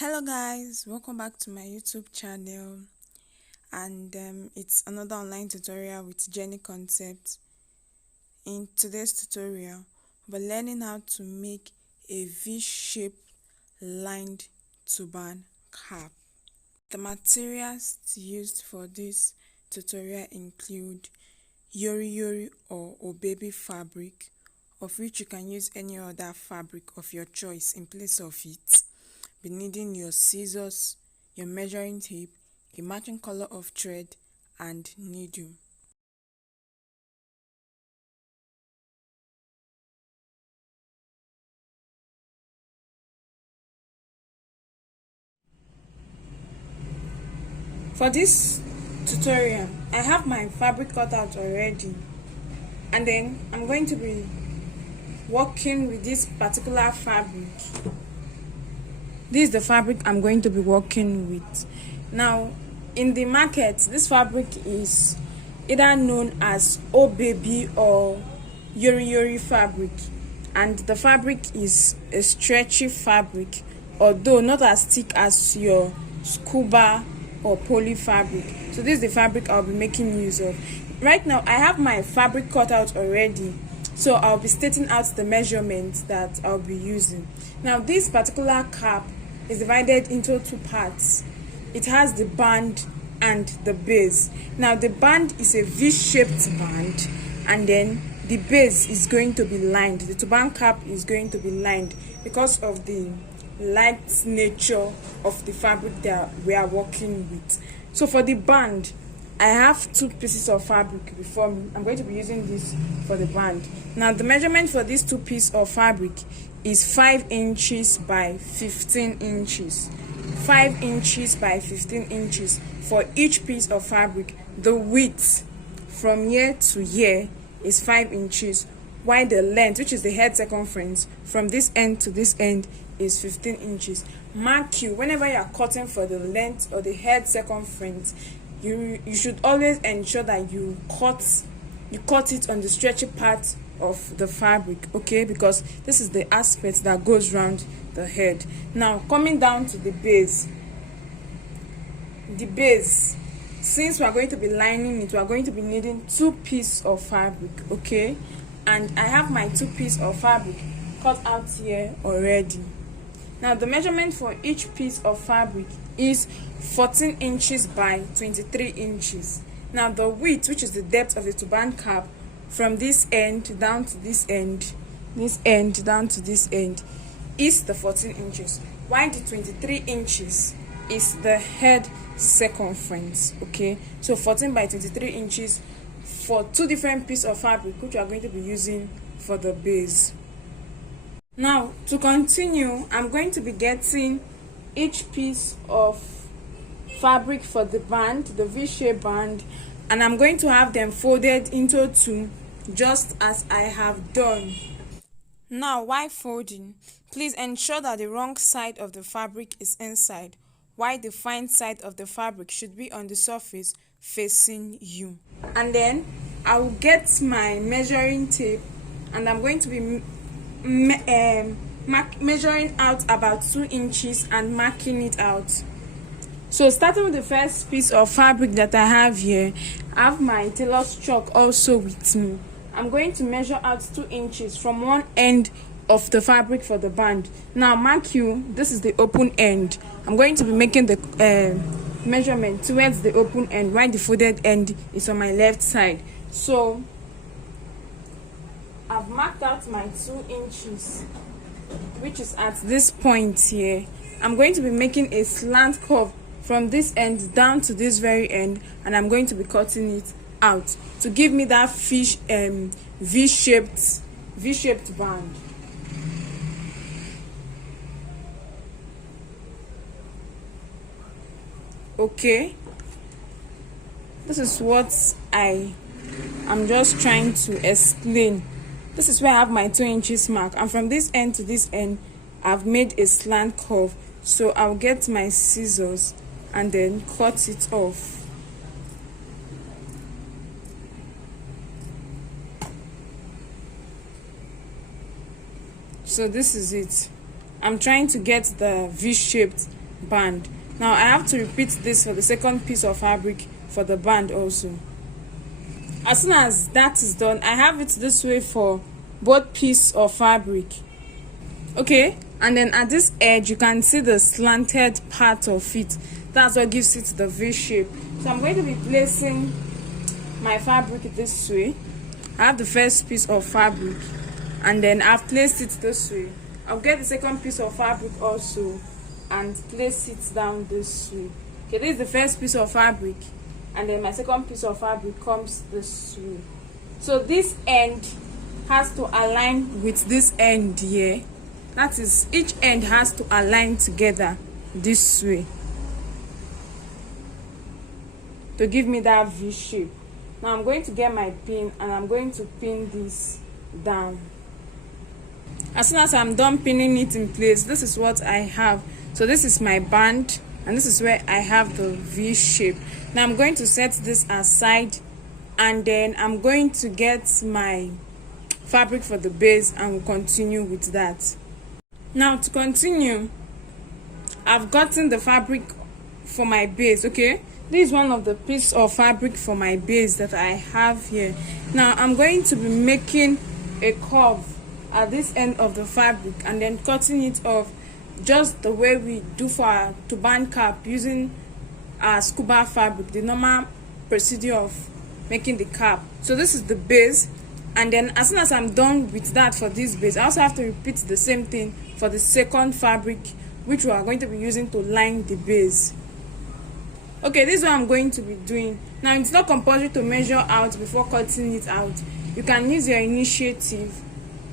Hello guys, welcome back to my YouTube channel, and it's another online tutorial with Jenie concept. In today's tutorial, we're learning how to make a V-shaped lined turban cap. The materials used for this tutorial include yori or baby fabric, of which you can use any other fabric of your choice in place of it. Be needing your scissors, your measuring tape, a matching color of thread, and needle. For this tutorial, I have my fabric cut out already, and then I'm going to be working with this particular fabric. This is the fabric I'm going to be working with. Now, in the market, this fabric is either known as Oh Baby or Yori fabric, and the fabric is a stretchy fabric, although not as thick as your Scuba or poly fabric. So this is the fabric I'll be making use of. Right now, I have my fabric cut out already, so I'll be stating out the measurements that I'll be using. Now, this particular cap is divided into two parts. It has the band and the base. Now, the band is a V-shaped band, and then the base is going to be lined. The turban cap is going to be lined because of the light nature of the fabric that we are working with. So for the band, I have two pieces of fabric before me. I'm going to be using this for the band. Now, the measurement for these two pieces of fabric is 5 inches by 15 inches. 5 inches by 15 inches for each piece of fabric. The width from here to here is 5 inches, while the length, which is the head circumference, from this end to this end is 15 inches. Mark you, whenever you are cutting for the length or the head circumference, you should always ensure that you cut it on the stretchy part of the fabric, okay, because this is the aspect that goes around the head. Now, coming down to the base, since we are going to be lining it, we are going to be needing 2 pieces of fabric, okay, and I have my 2 pieces of fabric cut out here already. Now, the measurement for each piece of fabric is 14 inches by 23 inches. Now, the width, which is the depth of the turban cap, from this end down to this end down to this end, is the 14 inches, while the 23 inches is the head circumference, okay? So 14 by 23 inches for 2 different pieces of fabric, which we are going to be using for the base. Now, to continue, I'm going to be getting each piece of fabric for the band, the V-shaped band, and I'm going to have them folded into 2, just as I have done. Now, while folding, please ensure that the wrong side of the fabric is inside, while the fine side of the fabric should be on the surface facing you. And then I will get my measuring tape, and I'm going to be measuring out about 2 inches and marking it out. So starting with the first piece of fabric that I have here, I have my tailor's chalk also with me. I'm going to measure out 2 inches from one end of the fabric for the band. Now, mark you, this is the open end. I'm going to be making the measurement towards the open end, while the folded end is on my left side. So I've marked out my 2 inches, which is at this point here. I'm going to be making a slant curve from this end down to this very end, and I'm going to be cutting it out to give me that V-shaped band. Okay, this is what I'm just trying to explain. This is where I have my 2 inches mark, and from this end to this end I've made a slant curve. So I'll get my scissors and then cut it off. So this is it. I'm trying to get the V-shaped band. Now I have to repeat this for the second piece of fabric for the band also. As soon as that is done, I have it this way for both pieces of fabric. Okay, and then at this edge you can see the slanted part of it. That's what gives it the V shape. So I'm going to be placing my fabric this way. I have the first piece of fabric and then I've placed it this way. I'll get the second piece of fabric also and place it down this way. Okay, this is the first piece of fabric and then my second piece of fabric comes this way. So this end has to align with this end here. That is, each end has to align together this way to give me that V shape. Now I'm going to get my pin and I'm going to pin this down. As soon as I'm done pinning it in place, this is what I have. So this is my band and this is where I have the V shape. Now I'm going to set this aside and then I'm going to get my fabric for the base and we'll continue with that. Now to continue, I've gotten the fabric for my base. Okay, this is one of the pieces of fabric for my base that I have here. Now I'm going to be making a curve at this end of the fabric and then cutting it off just the way we do for our turban cap using our scuba fabric, the normal procedure of making the cap. So this is the base, and then as soon as I'm done with that for this base, I also have to repeat the same thing for the second fabric which we are going to be using to line the base. Okay, this is what I'm going to be doing. Now it's not compulsory to measure out before cutting it out. You can use your initiative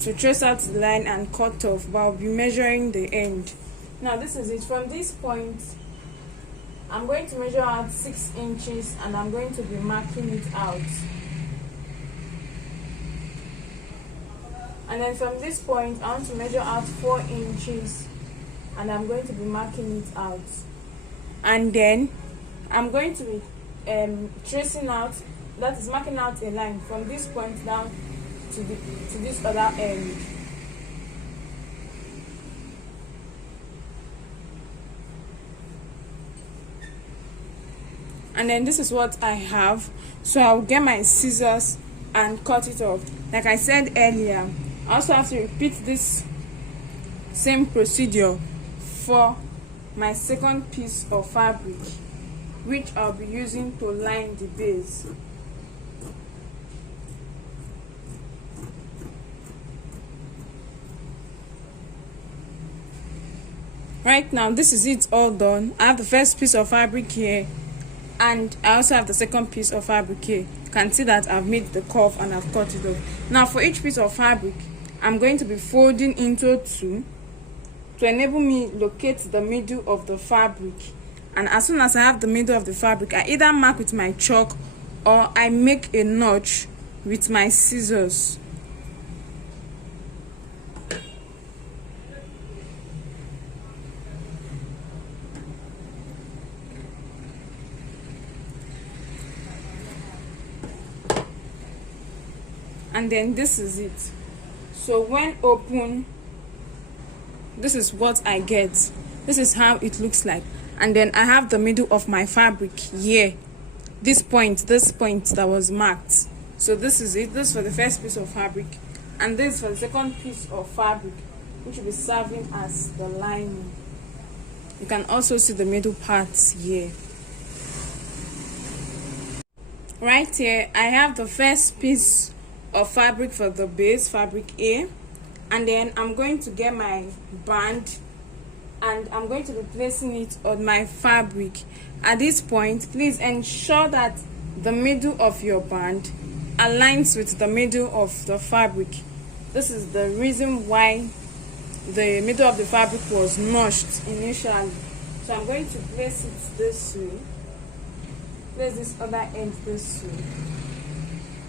to trace out the line and cut off, but I'll be measuring the end. Now this is it. From this point I'm going to measure out 6 inches and I'm going to be marking it out. And then from this point I want to measure out 4 inches and I'm going to be marking it out. And then I'm going to be tracing out, that is marking out a line from this point down to this other end. And then this is what I have. So I'll get my scissors and cut it off. Like I said earlier, I also have to repeat this same procedure for my second piece of fabric, which I'll be using to line the base. Right now, this is it all done. I have the first piece of fabric here and I also have the second piece of fabric here. You can see that I've made the curve and I've cut it off. Now for each piece of fabric, I'm going to be folding into 2 to enable me locate the middle of the fabric. And as soon as I have the middle of the fabric, I either mark with my chalk or I make a notch with my scissors. And then this is it. So when open, this is what I get. This is how it looks like. And then I have the middle of my fabric here, this point that was marked. So this is it. This is for the first piece of fabric and this for the second piece of fabric, which will be serving as the lining. You can also see the middle parts here. Right here I have the first piece of fabric for the base, fabric A, and then I'm going to get my band and I'm going to be placing it on my fabric. At this point, please ensure that the middle of your band aligns with the middle of the fabric. This is the reason why the middle of the fabric was notched initially. So I'm going to place it this way, place this other end this way,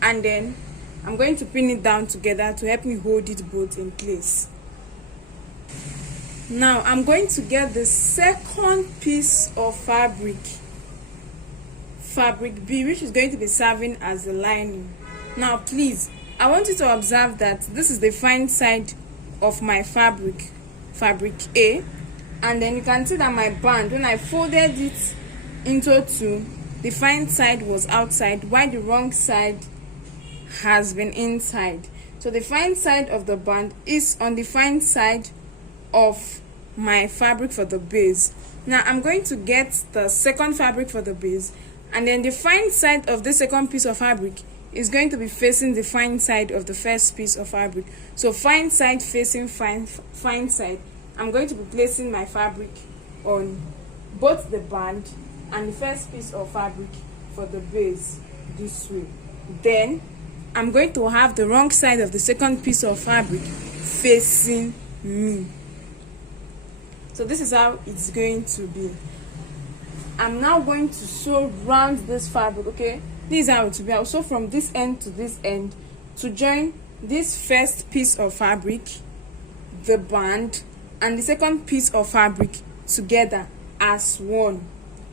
and then I'm going to pin it down together to help me hold it both in place. Now I'm going to get the second piece of fabric, fabric B, which is going to be serving as the lining. Now please, I want you to observe that this is the fine side of my fabric, fabric A, And then you can see that my band, when I folded it into two, the fine side was outside while the wrong side has been inside. So the fine side of the band is on the fine side of my fabric for the base. Now I'm going to get the second fabric for the base, and then the fine side of the second piece of fabric is going to be facing the fine side of the first piece of fabric. So fine side facing fine side. I'm going to be placing my fabric on both the band and the first piece of fabric for the base this way. Then I'm going to have the wrong side of the second piece of fabric facing me. So this is how it's going to be. I'm now going to sew round this fabric, okay? This is how it will be. I'll sew from this end to this end to join this first piece of fabric, the band, and the second piece of fabric together as one,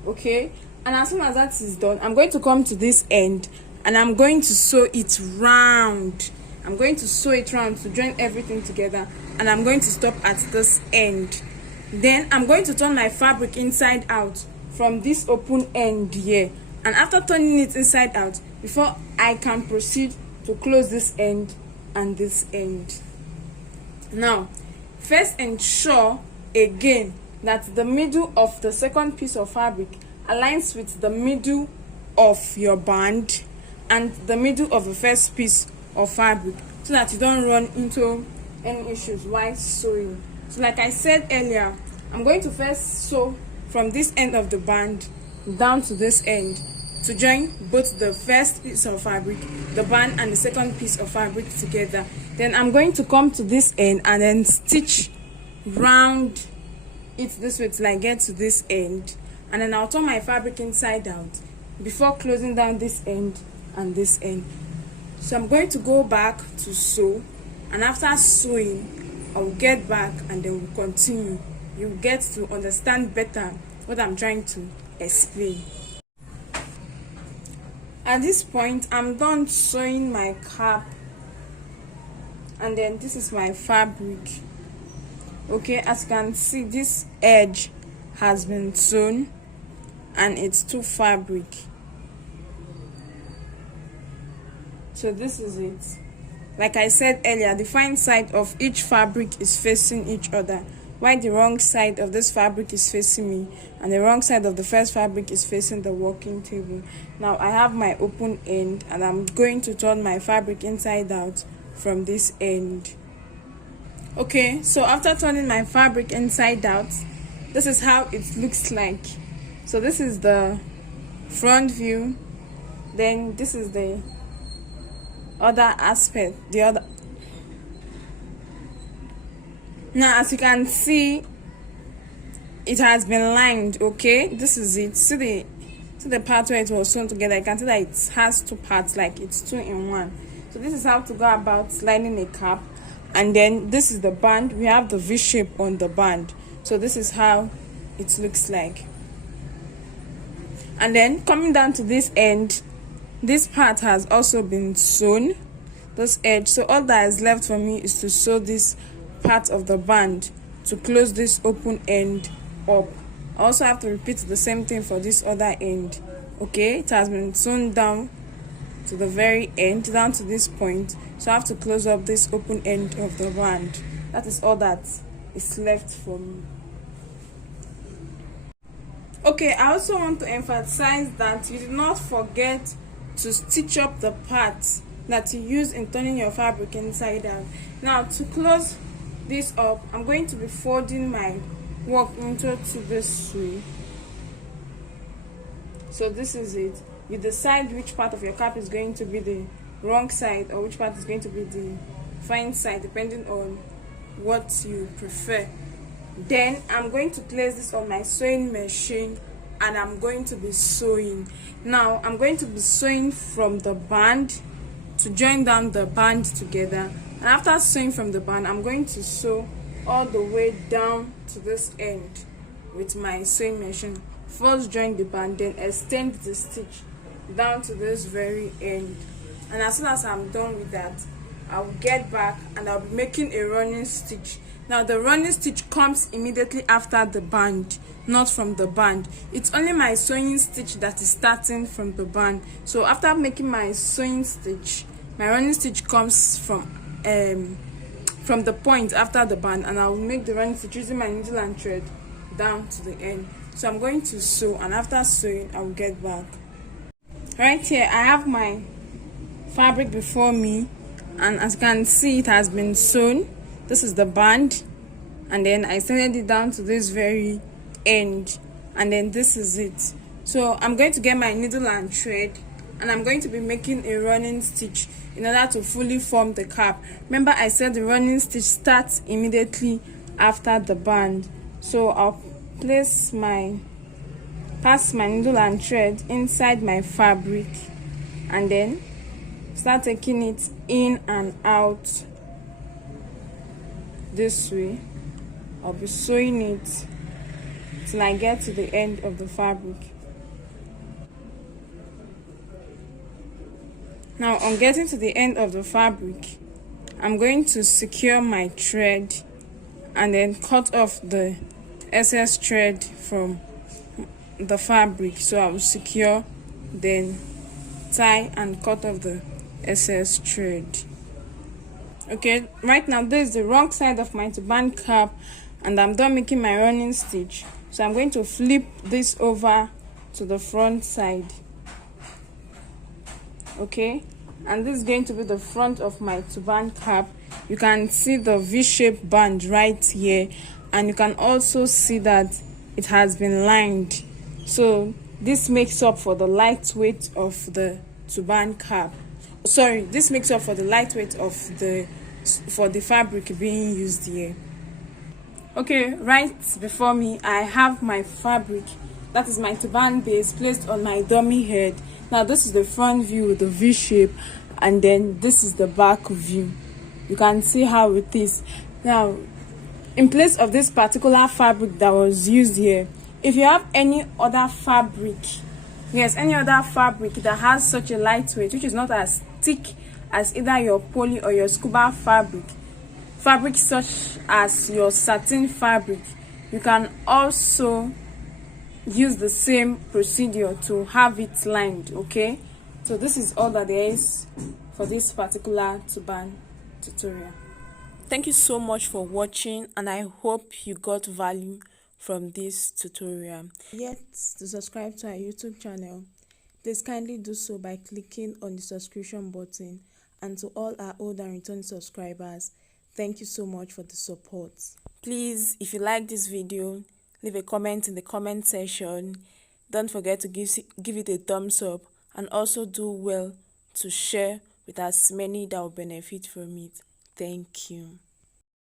okay? And as soon as that is done, I'm going to come to this end and I'm going to sew it round. I'm going to sew it round to join everything together, and I'm going to stop at this end. Then I'm going to turn my fabric inside out from this open end here, and after turning it inside out, before I can proceed to close this end and this end. Now first ensure again that the middle of the second piece of fabric aligns with the middle of your band and the middle of the first piece of fabric, so that you don't run into any issues while sewing. So like I said earlier, I'm going to first sew from this end of the band down to this end to join both the first piece of fabric, the band, and the second piece of fabric together. Then I'm going to come to this end and then stitch round it this way till I get to this end, and then I'll turn my fabric inside out before closing down this end and this end. So I'm going to go back to sew, and after sewing I'll get back and then we'll continue. You'll get to understand better what I'm trying to explain. At this point, I'm done sewing my cap, and then this is my fabric. Okay, as you can see, this edge has been sewn and it's two fabric. So this is it. Like I said earlier, the fine side of each fabric is facing each other, while the wrong side of this fabric is facing me, and the wrong side of the first fabric is facing the working table. Now I have my open end, and I'm going to turn my fabric inside out from this end. Okay, so after turning my fabric inside out, this is how it looks like. So this is the front view, then this is the other aspect, the other. Now as you can see, it has been lined. Okay, this is it. See the part where it was sewn together. You can see that it has two parts, like it's two in one. So this is how to go about lining a cap. And then this is the band. We have the V shape on the band. So this is how it looks like. And then coming down to this end, this part has also been sewn, this edge. So all that is left for me is to sew this part of the band to close this open end up. I also have to repeat the same thing for this other end. Okay, it has been sewn down to the very end, down to this point. So I have to close up this open end of the band. That is all that is left for me. Okay, I also want to emphasize that you do not forget to stitch up the parts that you use in turning your fabric inside out. Now to close this up, I'm going to be folding my work into this way. So this is it. You decide which part of your cap is going to be the wrong side or which part is going to be the fine side, depending on what you prefer. Then I'm going to place this on my sewing machine and I'm going to be sewing. Now I'm going to be sewing from the band to join down the band together, and after sewing from the band, I'm going to sew all the way down to this end with my sewing machine. First join the band, then extend the stitch down to this very end, and as soon as I'm done with that, I'll get back and I'll be making a running stitch. Now the running stitch comes immediately after the band, not from the band. It's only my sewing stitch that is starting from the band. So after making my sewing stitch, my running stitch comes from the point after the band, and I will make the running stitch using my needle and thread down to the end. So I'm going to sew, and after sewing I will get back. Right here I have my fabric before me, and as you can see, it has been sewn. This is the band, and then I extended it down to this very end, and then this is it. So I'm going to get my needle and thread, and I'm going to be making a running stitch in order to fully form the cap. Remember, I said the running stitch starts immediately after the band. So I'll pass my needle and thread inside my fabric, and then start taking it in and out this way. I'll be sewing it till I get to the end of the fabric. Now on getting to the end of the fabric, I'm going to secure my thread and then cut off the excess thread from the fabric. So I will secure, then tie and cut off the excess thread. Okay, right now this is the wrong side of my turban cap, and I'm done making my running stitch. So I'm going to flip this over to the front side. Okay, and this is going to be the front of my turban cap. You can see the V-shaped band right here, and you can also see that it has been lined. So this makes up for the lightweight of the turban cap. Sorry, this makes up for the lightweight of the fabric being used here. Okay, right before me I have my fabric, that is my turban base, placed on my dummy head. Now this is the front view with the V shape, and then this is the back view. You can see how it is. Now in place of this particular fabric that was used here, if you have any other fabric, yes, any other fabric that has such a lightweight, which is not as thick as either your poly or your scuba fabric such as your satin fabric, you can also use the same procedure to have it lined. Okay, so this is all that there is for this particular turban tutorial. Thank you so much for watching, and I hope you got value from this tutorial. Yet to subscribe to our YouTube channel, please kindly do so by clicking on the subscription button. And to all our old and returning subscribers, thank you so much for the support. Please, if you like this video, leave a comment in the comment section. Don't forget to give it a thumbs up, and also do well to share with as many that will benefit from it. Thank you.